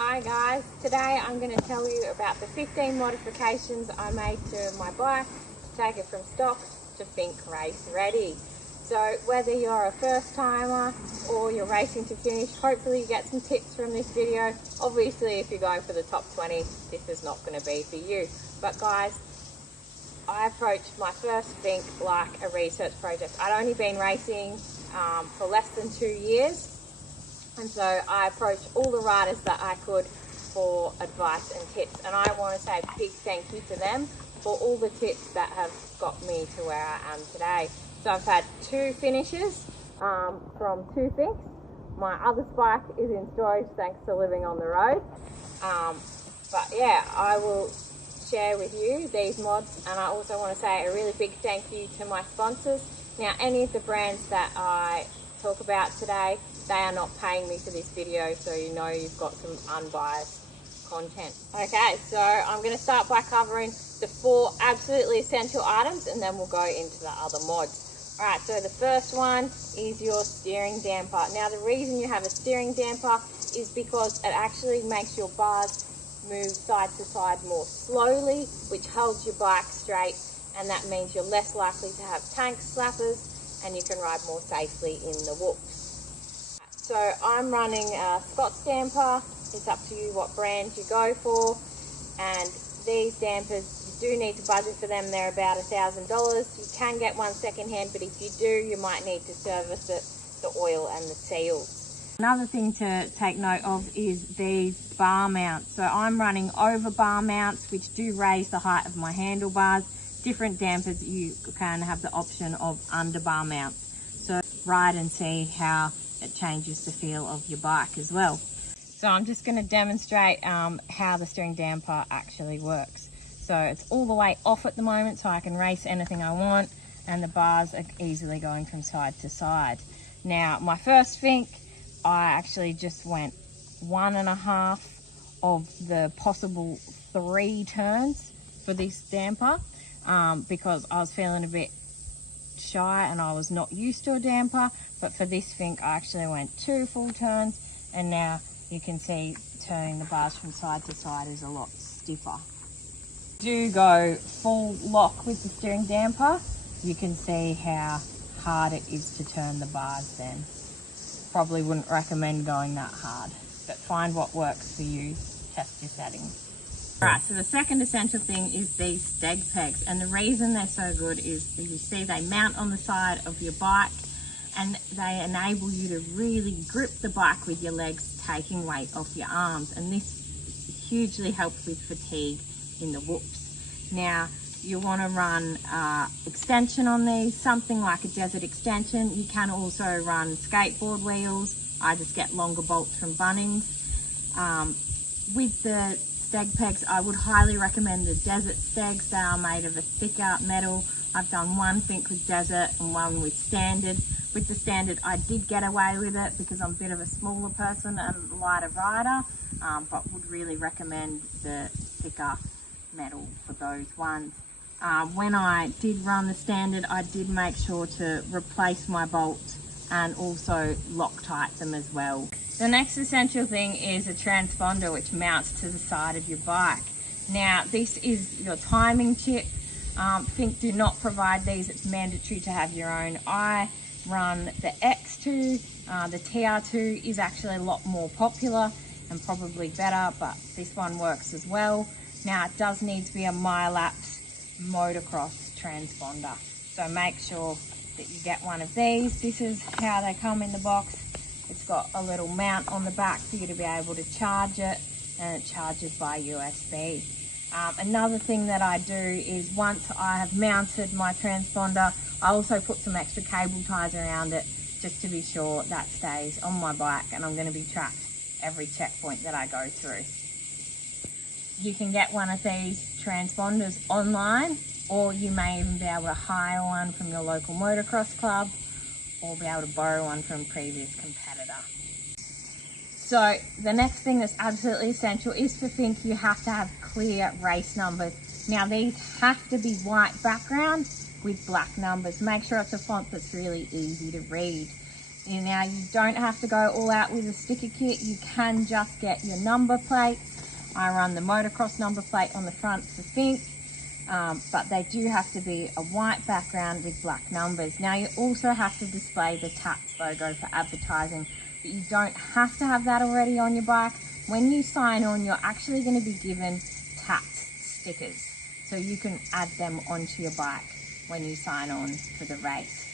Hi guys, today I'm going to tell you about the 15 modifications I made to my bike to take it from stock to Finke race ready. So whether you're a first timer or you're racing to finish, hopefully you get some tips from this video. Obviously if you're going for the top 20, this is not going to be for you. But guys, I approached my first Finke like a research project. I'd only been racing for less than 2 years. And so I approached all the riders that I could for advice and tips. And I want to say a big thank you to them for all the tips that have got me to where I am today. So I've had 2 finishes from 2 Finkes. My other bike is in storage thanks to living on the road. But yeah, I will share with you these mods. And I also want to say a really big thank you to my sponsors. Now, any of the brands that I talk about today, they are not paying me for this video, so you know you've got some unbiased content. Okay, so I'm going to start by covering the 4 absolutely essential items and then we'll go into the other mods. Alright, so the first one is your steering damper. Now the reason you have a steering damper is because it actually makes your bars move side to side more slowly, which holds your bike straight, and that means you're less likely to have tank slappers and you can ride more safely in the whoops. So I'm running a Scott's damper. It's up to you what brand you go for. And these dampers, you do need to budget for them. They're about $1,000. You can get one secondhand, but if you do, you might need to service it, the oil and the seals. Another thing to take note of is these bar mounts. So I'm running over bar mounts, which do raise the height of my handlebars. Different dampers, you can have the option of under bar mounts. So ride and see how it changes the feel of your bike as well. So I'm just going to demonstrate how the steering damper actually works. So it's all the way off at the moment, so I can race anything I want, and the bars are easily going from side to side. Now my first Finke, I actually just went 1.5 of the possible 3 turns for this damper because I was feeling a bit shy and I was not used to a damper. But for this Finke, I actually went 2 full turns, and now you can see turning the bars from side to side is a lot stiffer. Do go full lock with the steering damper, you can see how hard it is to turn the bars then. Probably wouldn't recommend going that hard, but find what works for you, test your settings. Alright, so the second essential thing is these Steg Pegz, and the reason they're so good is, as you see, they mount on the side of your bike and they enable you to really grip the bike with your legs, taking weight off your arms, and this hugely helps with fatigue in the whoops. Now you want to run extension on these, something like a desert extension. You can also run skateboard wheels. I just get longer bolts from Bunnings. With the Steg Pegz, I would highly recommend the Desert Stegs. They are made of a thicker metal. I've done 1 Finke with Desert and 1 with Standard. With the Standard, I did get away with it because I'm a bit of a smaller person and lighter rider, but would really recommend the thicker metal for those ones. When I did run the Standard, I did make sure to replace my bolts and also Loctite them as well. The next essential thing is a transponder, which mounts to the side of your bike. Now this is your timing chip. Finke do not provide these, it's mandatory to have your own. I run the X2, the TR2 is actually a lot more popular and probably better, but this one works as well. Now it does need to be a Milapse motocross transponder, so make sure that you get one of these. This is how they come in the box. It's got a little mount on the back for you to be able to charge it, and it charges by USB. Another thing that I do is once I have mounted my transponder, I also put some extra cable ties around it just to be sure that stays on my bike, and I'm going to be tracked every checkpoint that I go through. You can get one of these transponders online, or you may even be able to hire one from your local motocross club or be able to borrow one from a previous competitor. So the next thing that's absolutely essential is for Finke, you have to have clear race numbers. Now these have to be white background with black numbers. Make sure it's a font that's really easy to read. Now you don't have to go all out with a sticker kit. You can just get your number plates. I run the motocross number plate on the front for Finke, but they do have to be a white background with black numbers. Now you also have to display the TATS logo for advertising, but you don't have to have that already on your bike. When you sign on, you're actually going to be given TATS stickers, so you can add them onto your bike when you sign on for the race.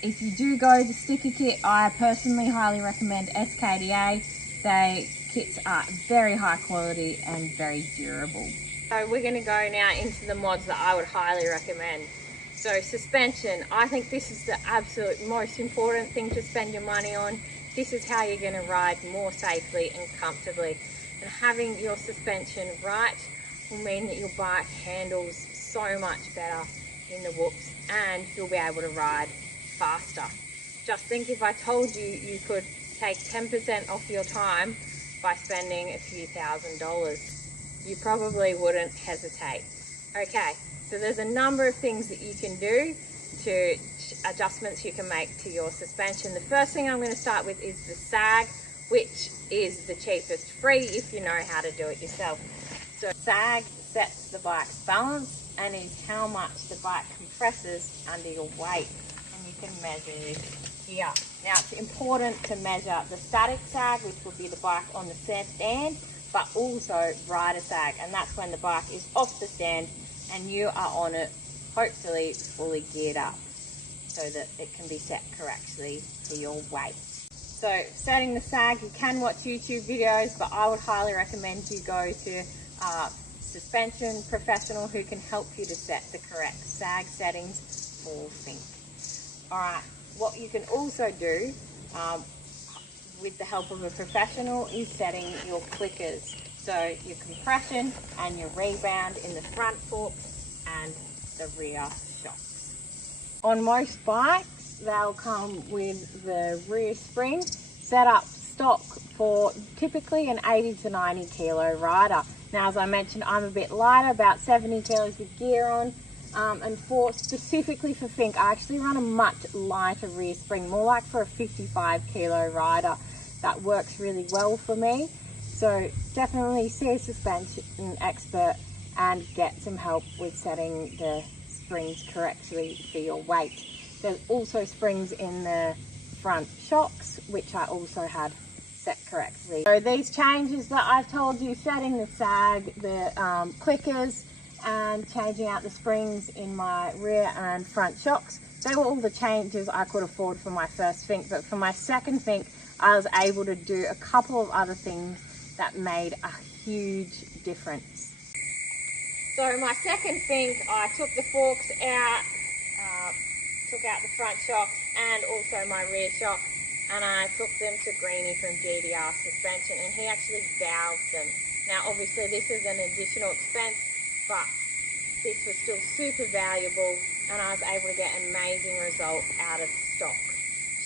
If you do go the sticker kit, I personally highly recommend SKDA. They kits are very high quality and very durable. So we're going to go now into the mods that I would highly recommend. So suspension, I think this is the absolute most important thing to spend your money on. This is how you're going to ride more safely and comfortably. And having your suspension right will mean that your bike handles so much better in the whoops, and you'll be able to ride faster. Just think if I told you you could take 10% off your time by spending a few $1,000s, you probably wouldn't hesitate. Okay, so there's a number of things that you can do to adjustments you can make to your suspension. The first thing I'm going to start with is the sag, which is the cheapest, free if you know how to do it yourself. So sag sets the bike's balance and is how much the bike compresses under your weight. You can measure this here. Now it's important to measure the static sag, which will be the bike on the stand, but also rider sag, and that's when the bike is off the stand and you are on it, hopefully fully geared up, so that it can be set correctly to your weight. So setting the sag, you can watch YouTube videos, but I would highly recommend you go to a suspension professional who can help you to set the correct sag settings for Finke. Alright, what you can also do with the help of a professional is setting your clickers. So your compression and your rebound in the front forks and the rear shocks. On most bikes, they'll come with the rear spring set up stock for typically an 80 to 90 kilo rider. Now, as I mentioned, I'm a bit lighter, about 70 kilos with gear on. And specifically for Finke, I actually run a much lighter rear spring, more like for a 55 kilo rider. That works really well for me. So definitely see a suspension expert and get some help with setting the springs correctly for your weight. There's also springs in the front shocks, which I also had set correctly. So these changes that I've told you, setting the sag, the clickers, and changing out the springs in my rear and front shocks, they were all the changes I could afford for my first Finke. But for my second Finke, I was able to do a couple of other things that made a huge difference. So my second Finke, I took the forks out, took out the front shocks and also my rear shock, and I took them to Greenie from GDR Suspension, and he actually valved them. Now obviously this is an additional expense, but this was still super valuable, and I was able to get an amazing result out of stock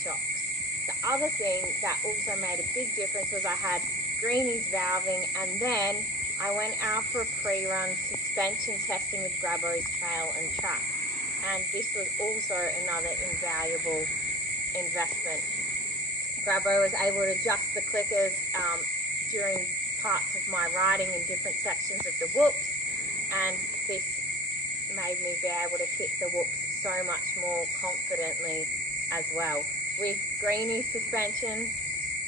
shocks. The other thing that also made a big difference was I had Greenie's valving, and then I went out for a pre-run suspension testing with Grabbo's Trail and Track, and this was also another invaluable investment. Grabbo was able to adjust the clickers during parts of my riding in different sections of the whoops, and this made me be able to hit the whoops so much more confidently as well. With Greenie suspension,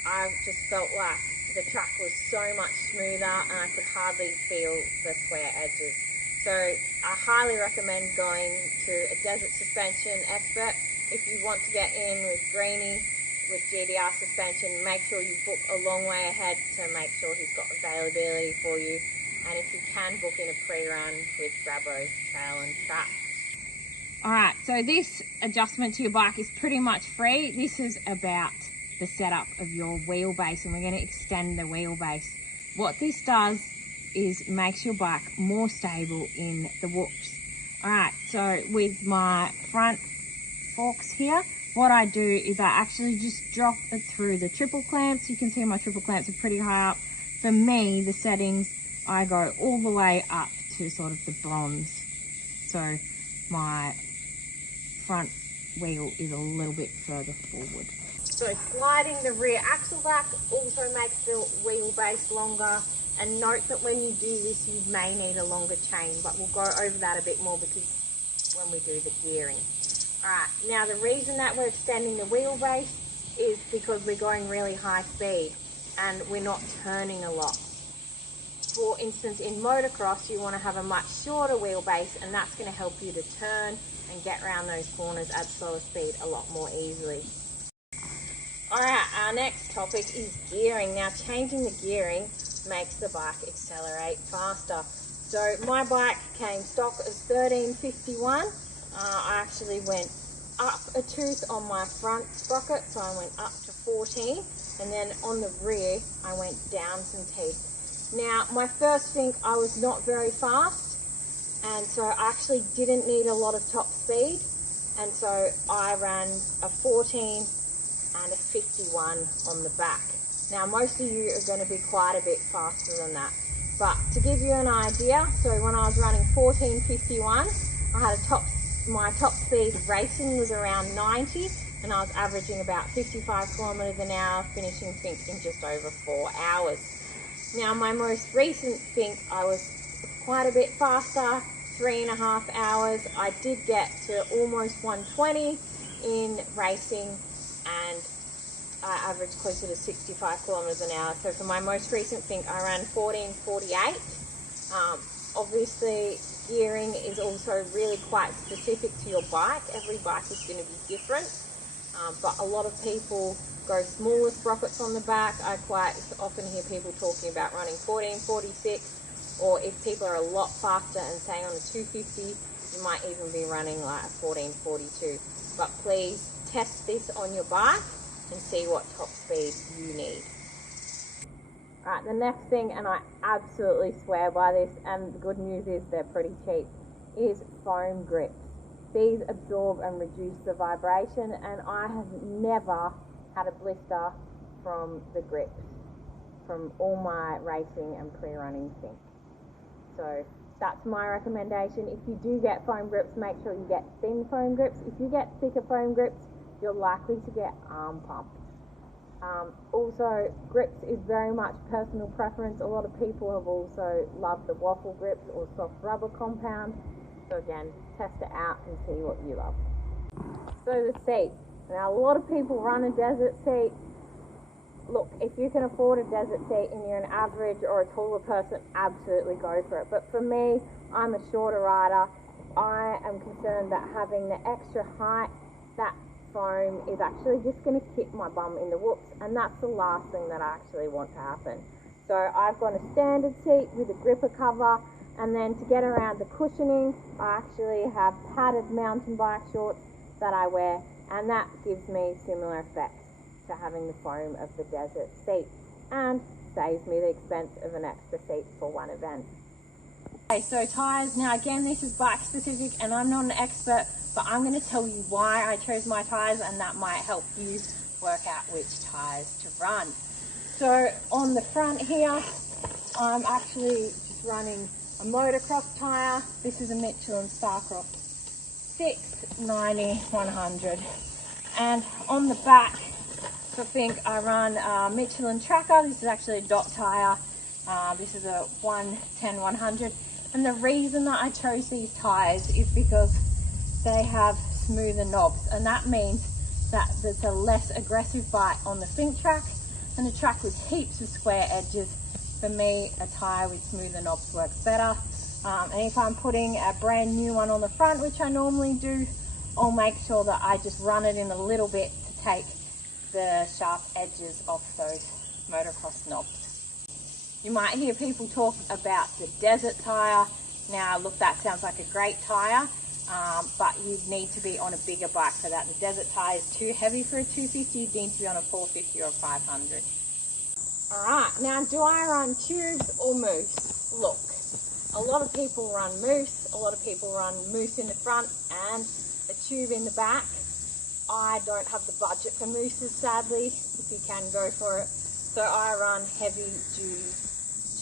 I just felt like the track was so much smoother and I could hardly feel the square edges. So I highly recommend going to a desert suspension expert. If you want to get in with Greenie, with GDR suspension, make sure you book a long way ahead to make sure he's got availability for you. And if you can, book in a pre-run with Grabbo's Trail and Track. Alright, so this adjustment to your bike is pretty much free. This is about the setup of your wheelbase, and we're going to extend the wheelbase. What this does is makes your bike more stable in the whoops. Alright, so with my front forks here, what I do is I actually just drop it through the triple clamps. You can see my triple clamps are pretty high up. For me, the settings, I go all the way up to sort of the bronze. So my front wheel is a little bit further forward. So sliding the rear axle back also makes the wheelbase longer. And note that when you do this, you may need a longer chain, but we'll go over that a bit more because when we do the gearing. Alright, now the reason that we're extending the wheelbase is because we're going really high speed and we're not turning a lot. For instance, in motocross, you want to have a much shorter wheelbase, and that's going to help you to turn and get around those corners at slower speed a lot more easily. Alright, our next topic is gearing. Now, changing the gearing makes the bike accelerate faster. So my bike came stock as 1351. I actually went up a tooth on my front sprocket, so I went up to 14, and then on the rear I went down some teeth. Now my first Finke, I was not very fast, and so I actually didn't need a lot of top speed, and so I ran a 14 and a 51 on the back. Now most of you are going to be quite a bit faster than that, but to give you an idea, so when I was running 1451, I had my top speed racing was around 90, and I was averaging about 55 kilometers an hour, finishing Finke in just over 4 hours. Now my most recent Finke, I was quite a bit faster, 3.5 hours. I did get to almost 120 in racing, and I averaged closer to 65 kilometers an hour. So for my most recent Finke, I ran 1448. Obviously, gearing is also really quite specific to your bike. Every bike is going to be different, but a lot of people go smaller sprockets on the back. I quite often hear people talking about running 1446, or if people are a lot faster and say on a 250, you might even be running like a 1442. But please test this on your bike and see what top speed you need. Alright, the next thing, and I absolutely swear by this, and the good news is they're pretty cheap, is foam grips. These absorb and reduce the vibration, and I have never had a blister from the grips from all my racing and pre-running Finke. So that's my recommendation. If you do get foam grips, make sure you get thin foam grips. If you get thicker foam grips, you're likely to get arm pump. Also, grips is very much personal preference. A lot of people have also loved the waffle grips or soft rubber compound. So again, test it out and see what you love. So the seat. Now a lot of people run a desert seat. Look, if you can afford a desert seat and you're an average or a taller person, absolutely go for it. But for me, I'm a shorter rider. I am concerned that having the extra height, that foam is actually just going to kick my bum in the whoops, and that's the last thing that I actually want to happen. So I've got a standard seat with a gripper cover, and then to get around the cushioning, I actually have padded mountain bike shorts that I wear, and that gives me similar effects to having the foam of the desert seat, and saves me the expense of an extra seat for one event. Okay, so tyres. Now again, this is bike specific, and I'm not an expert, but I'm going to tell you why I chose my tyres, and that might help you work out which tyres to run. So on the front here, I'm actually just running a motocross tyre. This is a Michelin Starcross 690/100. And on the back, I think I run a Michelin Tracker. This is actually a dot tyre. This is a 110/100. And the reason that I chose these tyres is because they have smoother knobs, and that means that there's a less aggressive bite on the Finke track, and a track with heaps of square edges. For me, a tyre with smoother knobs works better. And if I'm putting a brand new one on the front, which I normally do, I'll make sure that I just run it in a little bit to take the sharp edges off those motocross knobs. You might hear people talk about the desert tyre. Now look, that sounds like a great tyre, but you need to be on a bigger bike for that. The desert tyre is too heavy for a 250, you need to be on a 450 or a 500. Alright, now do I run tubes or mousse? Look, a lot of people run mousse, a lot of people run mousse in the front and a tube in the back. I don't have the budget for mousses, sadly, if you can go for it. So I run heavy duty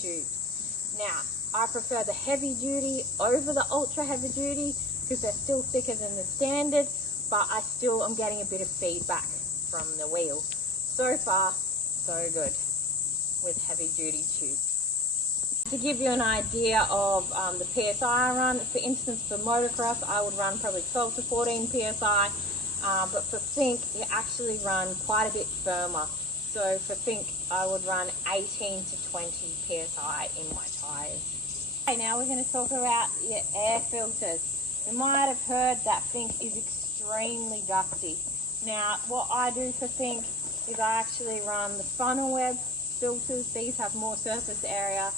tubes. Now, I prefer the heavy duty over the ultra heavy duty because they're still thicker than the standard, but I still am getting a bit of feedback. from the wheel. So far, so good with heavy duty tubes. To give you an idea of the PSI I run, for instance for motocross I would run probably 12 to 14 PSI, but for Finke you actually run quite a bit firmer. So for Finke I would run 18 to 20 PSI in my tyres. Okay, now we're going to talk about your air filters. You might have heard that Finke is extremely dusty. Now what I do for Finke is I actually run the funnel web filters. These have more surface area,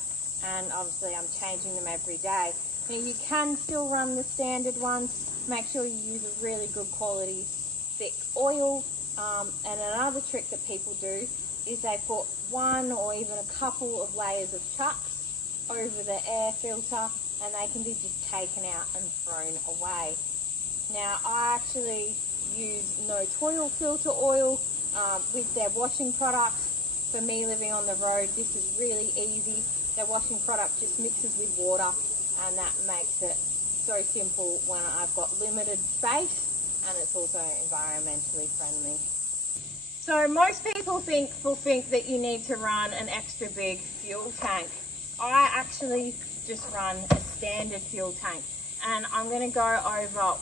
and obviously I'm changing them every day. Now you can still run the standard ones. Make sure you use a really good quality thick oil. And another trick that people do is they put one or even a couple of layers of chucks over the air filter, and they can be just taken out and thrown away. Now I actually use no toil filter oil with their washing products. For me living on the road, this is really easy. Their washing product just mixes with water, and that makes it so simple when I've got limited space, and it's also environmentally friendly. So most people think for Finke that you need to run an extra big fuel tank. I actually just run a standard fuel tank, and I'm going to go over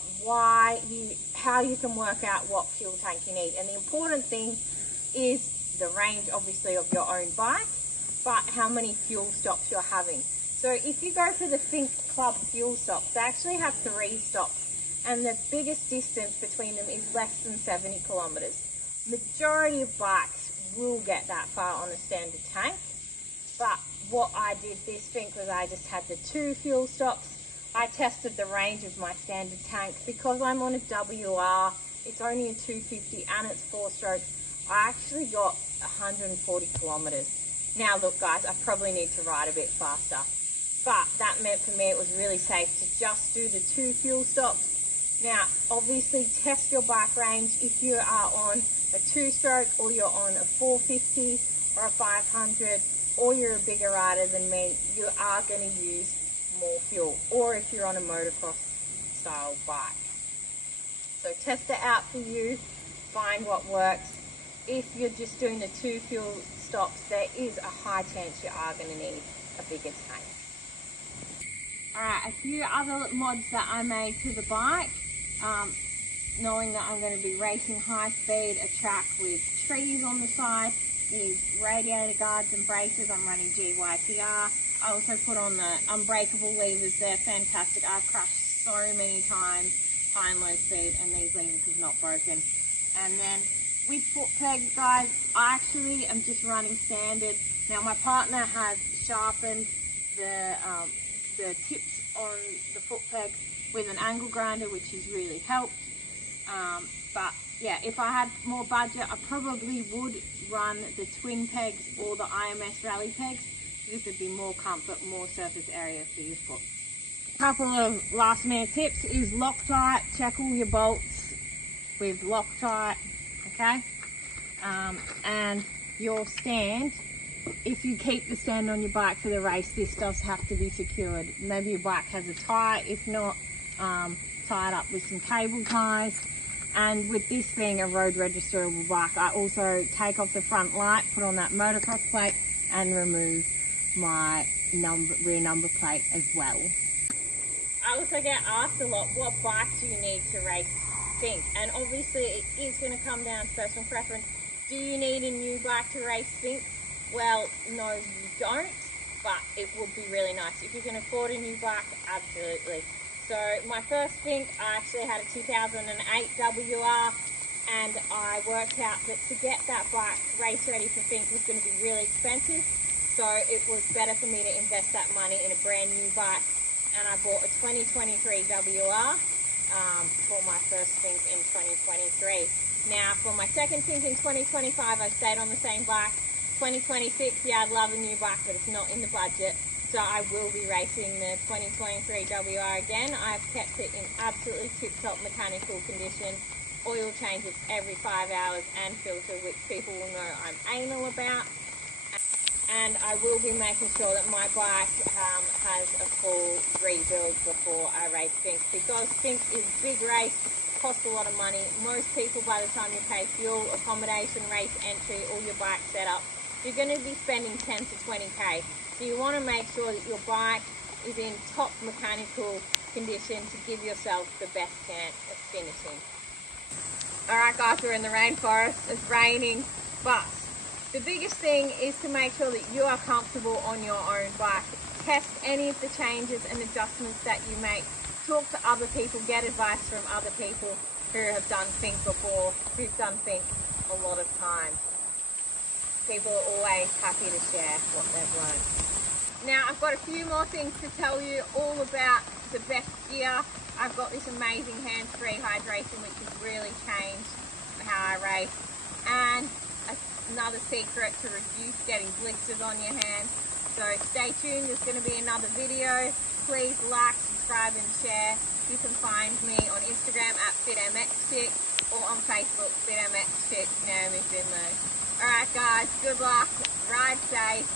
how you can work out what fuel tank you need. And the important thing is the range obviously of your own bike, but how many fuel stops you're having. So if you go for the Finke Club fuel stops, they actually have 3 stops, and the biggest distance between them is less than 70 kilometers. Majority of bikes will get that far on a standard tank, but what I did this Finke was I just had the 2 fuel stops. I tested the range of my standard tank. Because I'm on a WR, it's only a 250 and it's 4-stroke. I actually got 140 kilometers. Now look guys, I probably need to ride a bit faster, but that meant for me it was really safe to just do the 2 fuel stops. Now obviously test your bike range. If you are on a 2-stroke, or you're on a 450 or a 500, or you're a bigger rider than me, you are going to use more fuel, or if you're on a motocross style bike. So test it out for you, find what works. If you're just doing the 2 fuel stops, there is a high chance you are going to need a bigger tank. Alright, a few other mods that I made to the bike, knowing that I'm going to be racing high speed, a track with trees on the side, with radiator guards and braces. I'm running GYTR. I also put on the unbreakable levers. They're fantastic. I've crashed so many times high and low speed, and these levers have not broken. And then with foot pegs, guys, I actually am just running standard. Now my partner has sharpened the tips on the foot pegs with an angle grinder, which has really helped. But yeah, if I had more budget, I probably would run the twin pegs or the IMS rally pegs. This would be more comfort, more surface area for your foot. A couple of last minute tips is Loctite. Check all your bolts with Loctite, okay? And your stand, if you keep the stand on your bike for the race, this does have to be secured. Maybe your bike has a tie, if not, tie it up with some cable ties. And with this being a road registerable bike, I also take off the front light, put on that motocross plate, and remove my rear number plate as well. I also get asked a lot, what bike do you need to race Finke? And obviously it is going to come down to personal preference. Do you need a new bike to race Finke? Well, no you don't, but it would be really nice. If you can afford a new bike, absolutely. So my first Finke, I actually had a 2008 WR, and I worked out that to get that bike race ready for Finke was going to be really expensive. So it was better for me to invest that money in a brand new bike, and I bought a 2023 WR for my first Finke in 2023. Now for my second Finke in 2025, I stayed on the same bike. 2026, yeah, I'd love a new bike, but it's not in the budget. So I will be racing the 2023 WR again. I've kept it in absolutely tip-top mechanical condition. Oil changes every 5 hours and filter, which people will know I'm anal about. And I will be making sure that my bike has a full rebuild before I race Finke, because Finke is a big race. cost a lot of money. Most people, by the time you pay fuel, accommodation, race entry, all your bike setup, you're going to be spending 10 to 20k. So you want to make sure that your bike is in top mechanical condition to give yourself the best chance of finishing. Alright guys, we're in the rainforest, it's raining, but the biggest thing is to make sure that you are comfortable on your own bike. Test any of the changes and adjustments that you make. Talk to other people, get advice from other people who have done Finke before, who've done Finke a lot of times. People are always happy to share what they've learned. Now I've got a few more things to tell you all about the best gear. I've got this amazing hands-free hydration which has really changed how I race, and another secret to reduce getting blisters on your hands. So stay tuned, there's going to be another video. Please like, subscribe and share. You can find me on Instagram at FitMXChick or on Facebook FitMXChick, Naomi Finlay. Alright guys, good luck, ride safe.